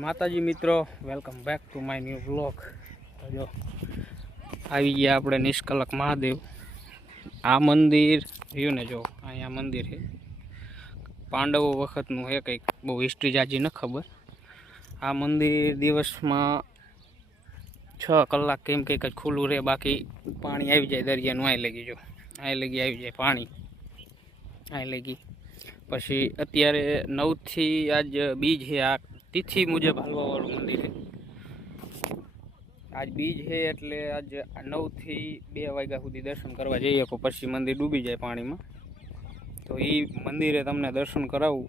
માતાજી મિત્રો, welcome back to my new vlog. જો આવી ગયા આપણે નિષ્કલક મહાદેવ. આ મંદિર રહ્યું ને, જો અહીંયા મંદિર છે, પાંડવો વખતનું છે, કંઈક બહુ હિસ્ટ્રી જાજી ન ખબર. આ મંદિર દિવસમાં 6 કલાક કેમ કંઈક જ ખુલ્લું રહે, બાકી પાણી આવી જાય દરિયાનું. અહીં લગી જો, અહીં લગી આવી જાય પાણી, અહીં લગી. પછી અત્યારે 9થી આજ બીજ છે, આ તિથિ મુજબ હાલવાવાળું મંદિર છે. આજ બીજ છે એટલે આજ 9થી 2 વાગ્યા સુધી દર્શન કરવા જઈએ, પછી મંદિર ડૂબી જાય પાણીમાં. તો એ મંદિરે તમને દર્શન કરાવું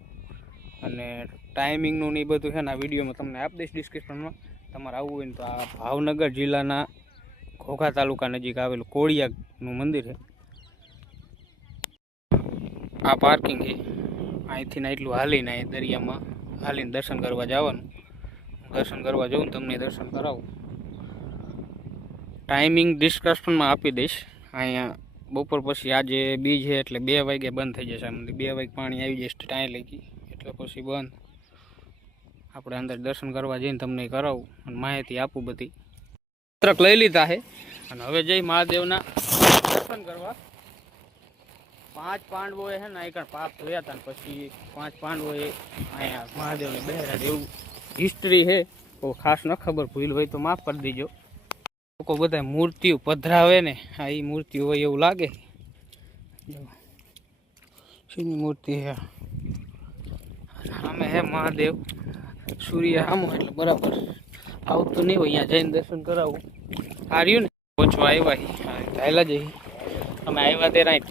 અને ટાઈમિંગનું ને એ બધું છે ને આ વિડીયોમાં તમને આપી દઈશ ડિસ્ક્રિપ્શનમાં. તમારે આવવું હોય ને તો આ ભાવનગર જિલ્લાના ઘોઘા તાલુકા નજીક આવેલું કોળિયાનું મંદિર છે. આ પાર્કિંગ છે, અહીંથી એટલું હાલીને અહીં દરિયામાં હાલીને દર્શન કરવા જવાનું. દર્શન કરવા જવું ને તમને દર્શન કરાવું. ટાઈમિંગ ડિસ્ક્રિપ્શનમાં આપી દઈશ. અહીંયા બપોર પછી આજે બીજ છે એટલે 2 વાગે બંધ થઈ જશે. આ મંદિર 2 વાગે પાણી આવી જશે ટાઈ લગી, એટલે પછી બંધ. આપણે અંદર દર્શન કરવા જઈને તમને કરાવું અને માહિતી આપું બધી. પત્રક લઈ લીધા છે અને હવે જઈ મહાદેવના દર્શન કરવા. 5 પાંડવોએ છે ને અહીં પાપ ધોયા હતા ને પછી 5 પાંડવોએ અહીંયા મહાદેવને બહેરા એવું હિસ્ટ્રી છે. બહુ ખાસ ન ખબર, ભૂલ હોય તો માફ કરી દીજો. લોકો બધા મૂર્તિઓ પધરાવે ને, આ એ મૂર્તિઓ હોય એવું લાગે. શીની મૂર્તિ છે સામે, હે મહાદેવ. સૂર્ય સામો એટલે બરાબર આવતું નહીં હોય. અહીંયા જઈને દર્શન કરાવું. આ રહ્યું ને ઓછું આવ્યા ચાલ્યા જઈ. અમે આવ્યા તે રાઈટ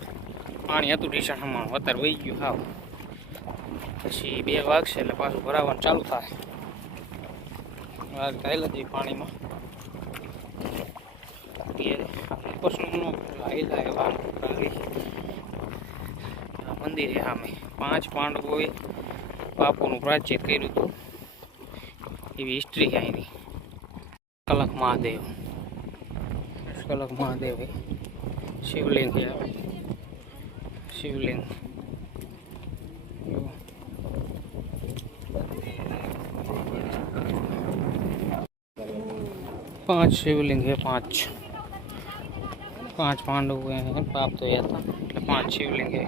પાણી હતું ઢીસણ હમણાં, અત્યારે વહી ગયું હાવ. પછી 2 વાગશે એટલે પાછું ભરાવાનું ચાલુ થાય. ચાલ્યા જઈ પાણીમાં. મંદિર છે સામે. 5 પાંડવોએ બાપુનું પ્રાચિત કર્યું હતું એવી હિસ્ટ્રી છે અહીંની. કલક મહાદેવ, કલક મહાદેવ શિવલિંગ છે. શિવલિંગ 5 શિવલિંગ છે. 5 પાંડવો પાપ ધોયા હતા એટલે 5 શિવલિંગ છે.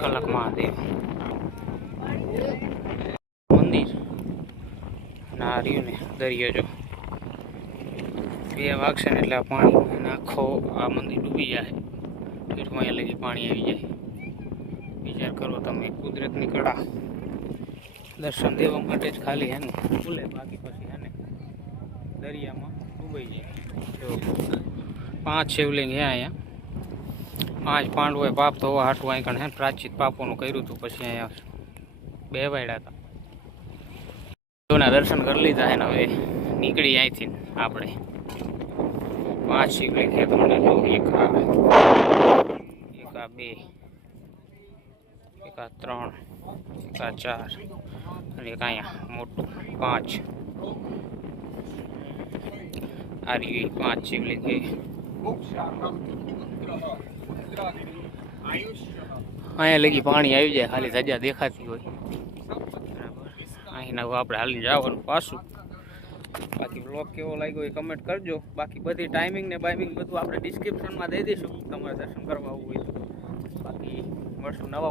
કલક મહાદેવ મંદિર ના રહ્યું ને દરિયો. જો 2 વાગશે ને એટલે પાણી આખો આ મંદિર ડૂબી જાય. ઠેઠમાં અહીંયા લગી પાણી આવી જાય. વિચાર કરો તમે, કુદરતની કળા. દર્શન દેવા માટે જ ખાલી હે ને ભૂલે, બાકી પછી હે ને દરિયામાં ડૂબાઈ જાય. જો 5 શિવલિંગ હે અહીંયા. 5 પાંડવોએ પાપ ધોવા હાટું અહીં કણ હે પ્રાચિત પાપોનું કર્યું હતું. પછી અહીંયા બેવાડ્યા હતા. ના દર્શન કરી લીધા હે ને હવે નીકળી અહીંથી આપણે. 5 શિવલિંગ છે તમને જો. એક આ 2, એક આ 3, એક આ 4 અને એક અહીંયા મોટું 5. આ રહ્યું 5 શિવલિંગ છે. અહીંયા લગી પાણી આવી જાય, ખાલી ધજા દેખાતી હોય. બરાબર, અહીંના આપણે હાલી જવાનું પાછું. બાકી બ્લોગ કેવો લાગ્યો એ કમેન્ટ કરજો. બાકી બધી ટાઈમિંગ ને બાઈમિંગ બધું આપણે ડિસ્ક્રિપ્શનમાં દઈ દઈશું, તમારે દર્શન કરવા આવવું હોય તો. બાકી મળશું નવા